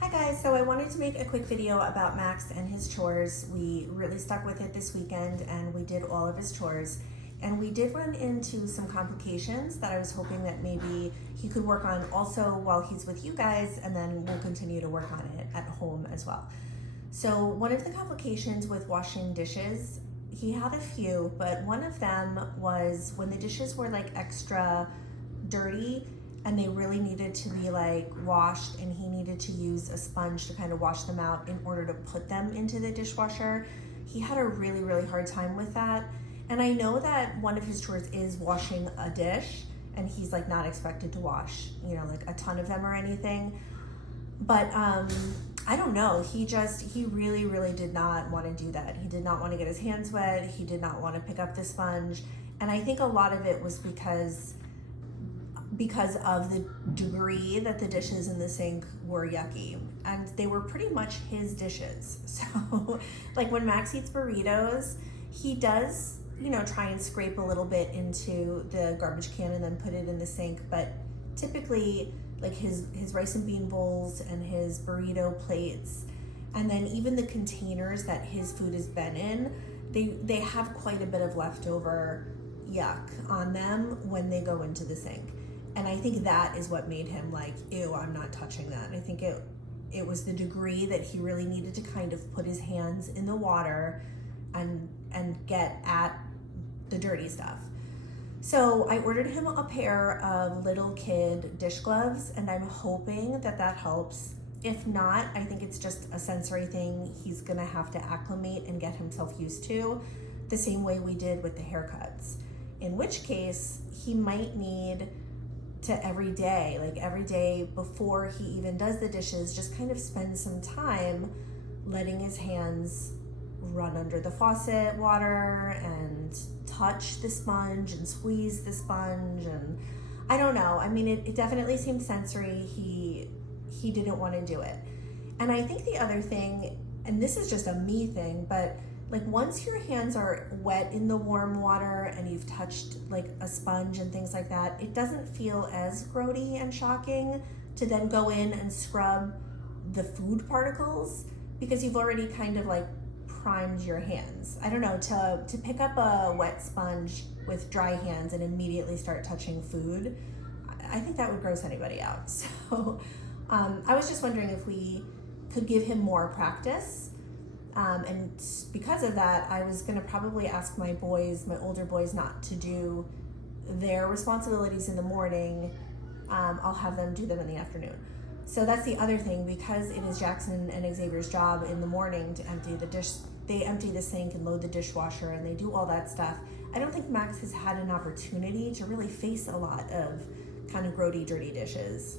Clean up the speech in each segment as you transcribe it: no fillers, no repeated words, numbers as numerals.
Hi guys, so I wanted to make a quick video about Max and his chores. We really stuck with it this weekend and we did all of his chores. And we did run into some complications that I was hoping that maybe he could work on also while he's with you guys, and then we'll continue to work on it at home as well. So one of the complications with washing dishes, he had a few, but one of them was when the dishes were like extra dirty and they really needed to be like washed, and he needed to use a sponge to kind of wash them out in order to put them into the dishwasher. He had a really hard time with that. And I know that one of his chores is washing a dish, and he's like not expected to wash, like a ton of them or anything. But I don't know. He really did not want to do that. He did not want to get his hands wet. He did not want to pick up the sponge. And I think a lot of it was because of the degree that the dishes in the sink were yucky, and they were pretty much his dishes. So like when Max eats burritos, he does, try and scrape a little bit into the garbage can and then put it in the sink. But typically like his rice and bean bowls and his burrito plates, and then even the containers that his food has been in, they have quite a bit of leftover yuck on them when they go into the sink. And I think that is what made him like, ew, I'm not touching that. I think it was the degree that he really needed to kind of put his hands in the water and get at the dirty stuff. So I ordered him a pair of little kid dish gloves, and I'm hoping that helps. If not, I think it's just a sensory thing he's gonna have to acclimate and get himself used to, the same way we did with the haircuts. In which case, he might need to every day before he even does the dishes, just kind of spend some time letting his hands run under the faucet water and touch the sponge and squeeze the sponge. And I don't know, I mean, it definitely seemed sensory. He didn't want to do it. And I think the other thing, and this is just a me thing, but like once your hands are wet in the warm water and you've touched like a sponge and things like that, it doesn't feel as grody and shocking to then go in and scrub the food particles, because you've already kind of like primed your hands. I don't know, to pick up a wet sponge with dry hands and immediately start touching food, I think that would gross anybody out. So I was just wondering if we could give him more practice. And because of that, I was gonna probably ask my older boys, not to do their responsibilities in the morning. I'll have them do them in the afternoon. So that's the other thing, because it is Jackson and Xavier's job in the morning to empty the dish. They empty the sink and load the dishwasher and they do all that stuff. I don't think Max has had an opportunity to really face a lot of kind of grody, dirty dishes.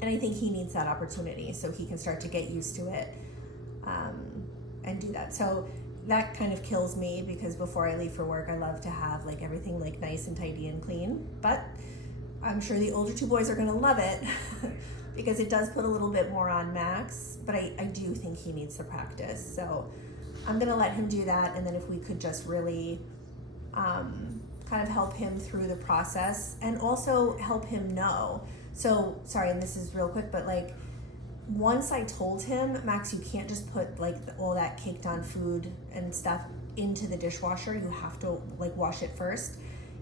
And I think he needs that opportunity so he can start to get used to it. And do that. So that kind of kills me, because before I leave for work, I love to have like everything like nice and tidy and clean. But I'm sure the older two boys are gonna love it because it does put a little bit more on Max, but I do think he needs to practice. So I'm gonna let him do that, and then if we could just really kind of help him through the process and also help him know. So sorry, and this is real quick, but like, once I told him, Max, you can't just put like all that caked on food and stuff into the dishwasher. You have to like wash it first.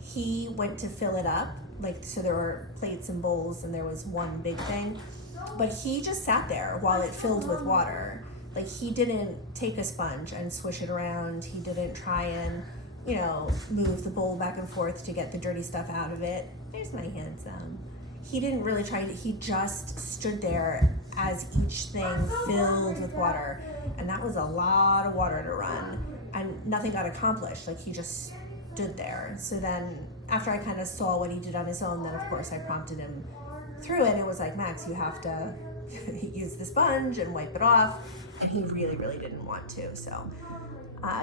He went to fill it up, like, so there were plates and bowls and there was one big thing, but he just sat there while it filled with water. Like, he didn't take a sponge and swish it around. He didn't try and, move the bowl back and forth to get the dirty stuff out of it. There's my hands down. He didn't really try to, he just stood there as each thing filled with water. And that was a lot of water to run, and nothing got accomplished. Like, he just stood there. So then after I kind of saw what he did on his own, then of course I prompted him through it. It was like, Max, you have to use the sponge and wipe it off. And he really didn't want to. So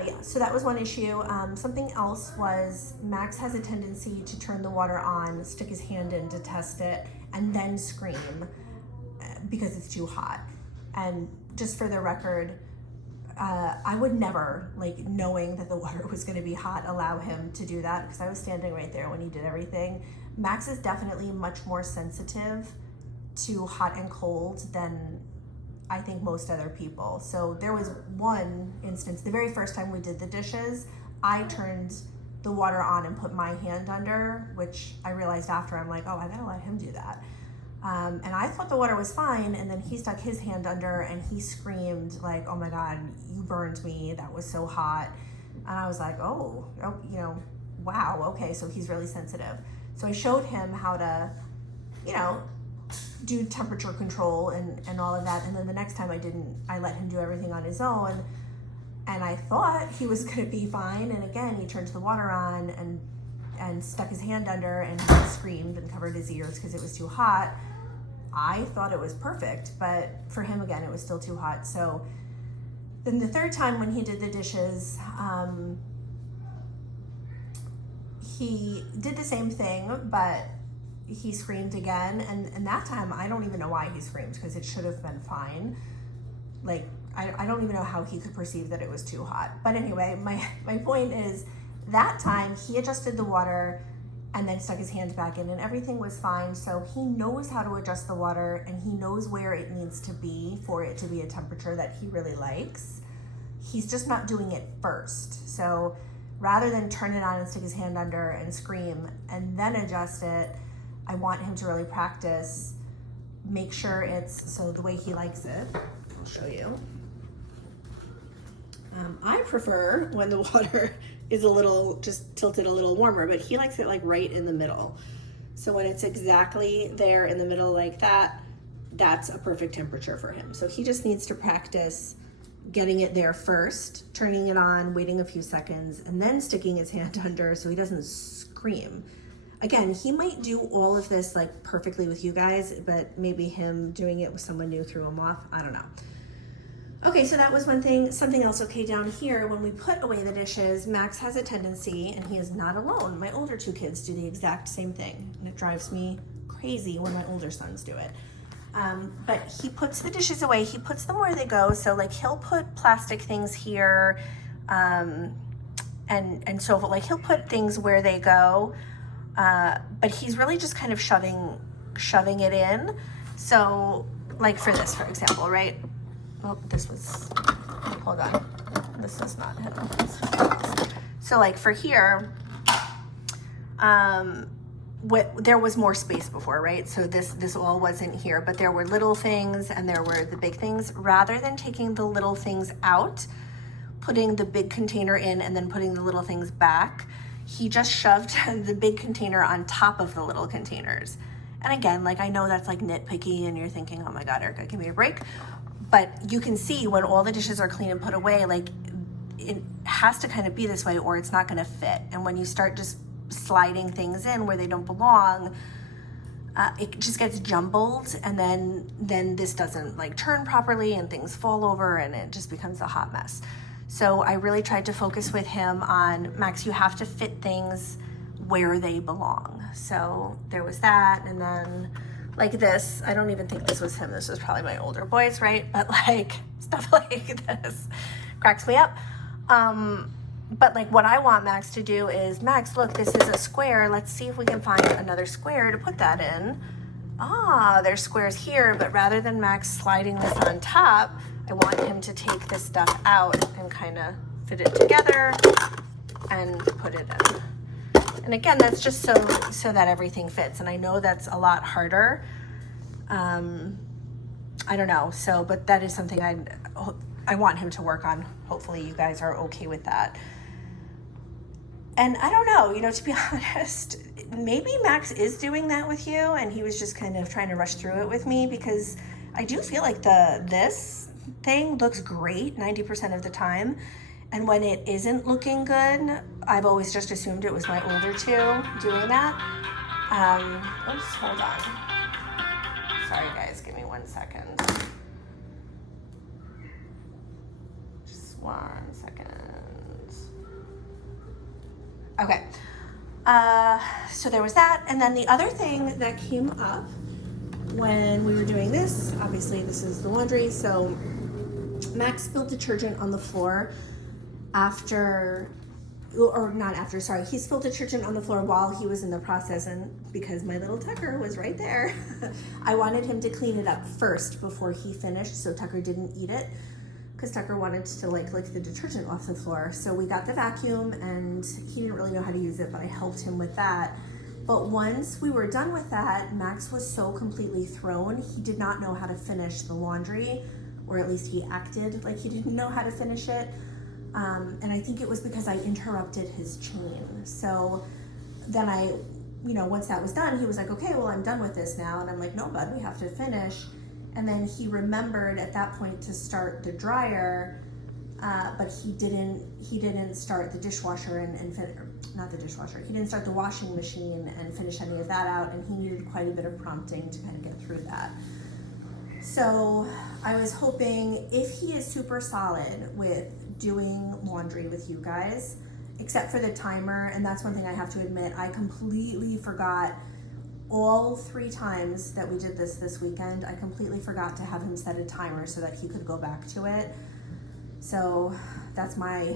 yeah, so that was one issue. Something else was Max has a tendency to turn the water on, stick his hand in to test it, and then scream because it's too hot. And just for the record, I would never, like, knowing that the water was going to be hot, allow him to do that, because I was standing right there when he did everything. Max is definitely much more sensitive to hot and cold than I think, most other people. So there was one instance, the very first time we did the dishes, I turned the water on and put my hand under, which I realized after, I'm like, oh, I gotta let him do that. And I thought the water was fine, and then he stuck his hand under and he screamed like, oh my God, you burned me, that was so hot. And I was like, oh, you know, wow, okay, so he's really sensitive. So I showed him how to, you know, do temperature control and all of that. And then the next time I let him do everything on his own, and I thought he was gonna be fine. And again, he turned the water on and stuck his hand under and he screamed and covered his ears because it was too hot. I thought it was perfect, but for him, again, it was still too hot. So then the third time when he did the dishes, he did the same thing, but he screamed again. And that time, I don't even know why he screamed, because it should have been fine. Like, I don't even know how he could perceive that it was too hot. But anyway, my point is, that time he adjusted the water and then stuck his hand back in and everything was fine. So he knows how to adjust the water and he knows where it needs to be for it to be a temperature that he really likes. He's just not doing it first. So rather than turn it on and stick his hand under and scream and then adjust it, I want him to really practice, make sure it's so the way he likes it. I'll show you. I prefer when the water is a little, just tilted a little warmer, but he likes it like right in the middle. So when it's exactly there in the middle like that, that's a perfect temperature for him. So he just needs to practice getting it there first, turning it on, waiting a few seconds, and then sticking his hand under so he doesn't scream. Again, he might do all of this like perfectly with you guys, but maybe him doing it with someone new threw him off. I don't know. Okay, so that was one thing. Something else, okay, down here, when we put away the dishes, Max has a tendency, and he is not alone. My older two kids do the exact same thing, and it drives me crazy when my older sons do it. But he puts the dishes away. He puts them where they go. So like he'll put plastic things here, and so like he'll put things where they go, but he's really just kind of shoving it in. So like for this, for example, right? Oh, this was, hold on. This is not him. So like for here, there was more space before, right? So this all wasn't here, but there were little things and there were the big things. Rather than taking the little things out, putting the big container in and then putting the little things back, he just shoved the big container on top of the little containers. And again, like I know that's like nitpicky and you're thinking, oh my God, Erica, give me a break. But you can see when all the dishes are clean and put away, like it has to kind of be this way or it's not gonna fit. And when you start just sliding things in where they don't belong, it just gets jumbled, and then this doesn't like turn properly and things fall over and it just becomes a hot mess. So I really tried to focus with him on, Max, you have to fit things where they belong. So there was that, and then like this, I don't even think this was him. This was probably my older boys, right? But like stuff like this cracks me up. But like what I want Max to do is, Max, look, this is a square. Let's see if we can find another square to put that in. Ah, there's squares here, but rather than Max sliding this on top, I want him to take this stuff out and kind of fit it together and put it in. And again, that's just so that everything fits. And I know that's a lot harder. I don't know. So, but that is something I want him to work on. Hopefully you guys are okay with that. And I don't know, you know, to be honest, maybe Max is doing that with you and he was just kind of trying to rush through it with me, because I do feel like this thing looks great 90% of the time. And when it isn't looking good, I've always just assumed it was my older two doing that. Oops, hold on. Sorry guys, give me 1 second. Just 1 second. Okay, so there was that. And then the other thing that came up when we were doing this, obviously this is the laundry, so Max spilled detergent on the floor after or not after, sorry, he spilled detergent on the floor while he was in the process, and because my little Tucker was right there, I wanted him to clean it up first before he finished so Tucker didn't eat it, because Tucker wanted to like lick the detergent off the floor. So we got the vacuum, and he didn't really know how to use it, but I helped him with that. But once we were done with that, Max was so completely thrown. He did not know how to finish the laundry, or at least he acted like he didn't know how to finish it. And I think it was because I interrupted his chain. So then once that was done, he was like, okay, well, I'm done with this now. And I'm like, no, bud, we have to finish. And then he remembered at that point to start the dryer, but he didn't start the dishwasher not the dishwasher. He didn't start the washing machine and finish any of that out. And he needed quite a bit of prompting to kind of get through that. So I was hoping, if he is super solid with doing laundry with you guys, except for the timer, and that's one thing I have to admit, I completely forgot all 3 times that we did this weekend. I completely forgot to have him set a timer so that he could go back to it. So that's my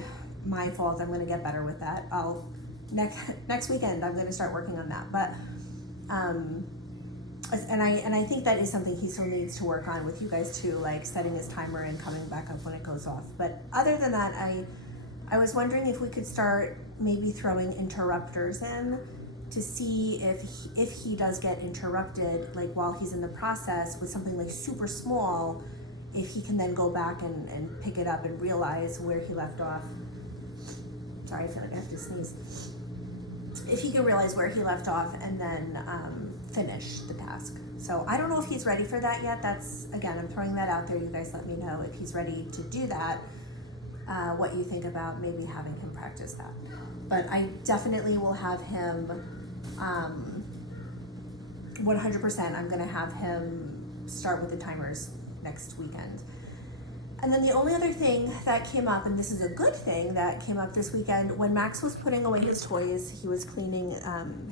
fault. I'm going to get better with that. Next weekend I'm going to start working on that. But and I think that is something he still needs to work on with you guys too, like setting his timer and coming back up when it goes off. But other than that, I was wondering if we could start maybe throwing interrupters in to see if he does get interrupted, like while he's in the process with something like super small, if he can then go back and pick it up and realize where he left off. Sorry, I feel like I have to sneeze. If he can realize where he left off and then finish the task. So I don't know if he's ready for that yet. That's, again, I'm throwing that out there. You guys let me know if he's ready to do that, what you think about maybe having him practice that. But I definitely will have him, 100%, I'm gonna have him start with the timers next weekend. And then the only other thing that came up, and this is a good thing that came up this weekend, when Max was putting away his toys, he was cleaning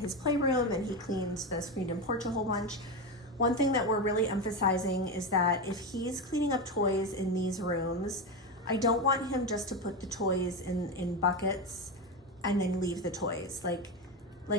his playroom and he cleaned the screened-in porch a whole bunch. One thing that we're really emphasizing is that if he's cleaning up toys in these rooms, I don't want him just to put the toys in buckets and then leave the toys. Like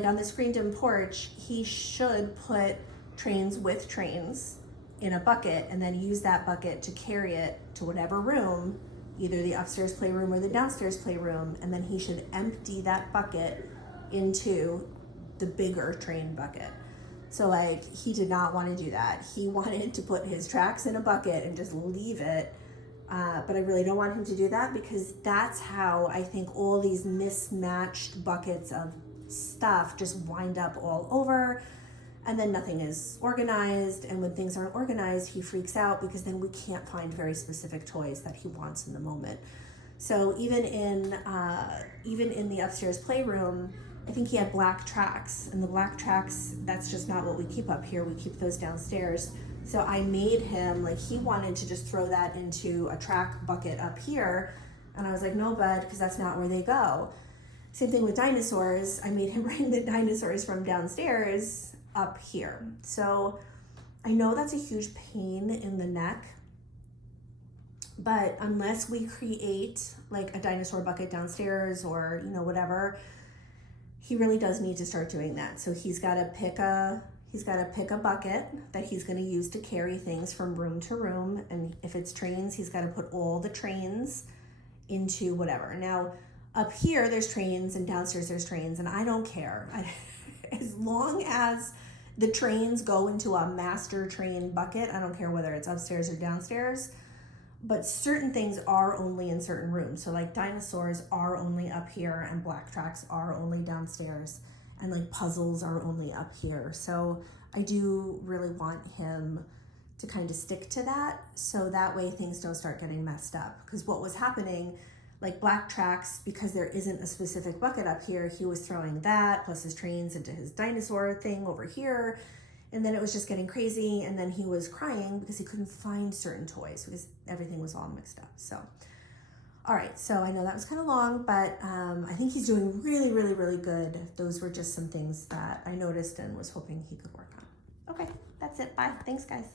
on the screened-in porch, he should put trains with trains in a bucket and then use that bucket to carry it to whatever room, either the upstairs playroom or the downstairs playroom, and then he should empty that bucket into the bigger train bucket. So like, he did not want to do that. He wanted to put his tracks in a bucket and just leave it. But I really don't want him to do that, because that's how I think all these mismatched buckets of stuff just wind up all over. And then nothing is organized, and when things aren't organized, he freaks out because then we can't find very specific toys that he wants in the moment. So even in the upstairs playroom, I think he had black tracks, and the black tracks, that's just not what we keep up here. We keep those downstairs. So I made him, like, he wanted to just throw that into a track bucket up here, and I was like, no, bud, because that's not where they go. Same thing with dinosaurs. I made him bring the dinosaurs from downstairs up here. So I know that's a huge pain in the neck, but unless we create like a dinosaur bucket downstairs or, whatever, he really does need to start doing that. So he's got to pick a bucket that he's going to use to carry things from room to room. And if it's trains, he's got to put all the trains into whatever. Now, up here, there's trains, and downstairs there's trains, and I don't care. As long as the trains go into a master train bucket, I don't care whether it's upstairs or downstairs, but certain things are only in certain rooms. So like dinosaurs are only up here, and black tracks are only downstairs, and like puzzles are only up here. So I do really want him to kind of stick to that, so that way things don't start getting messed up. Because what was happening, like black tracks, because there isn't a specific bucket up here, he was throwing that plus his trains into his dinosaur thing over here, and then it was just getting crazy, and then he was crying because he couldn't find certain toys because everything was all mixed up. So all right, so I know that was kind of long, but I think he's doing really, really, really good. Those were just some things that I noticed and was hoping he could work on. Okay, that's it. Bye. Thanks, guys.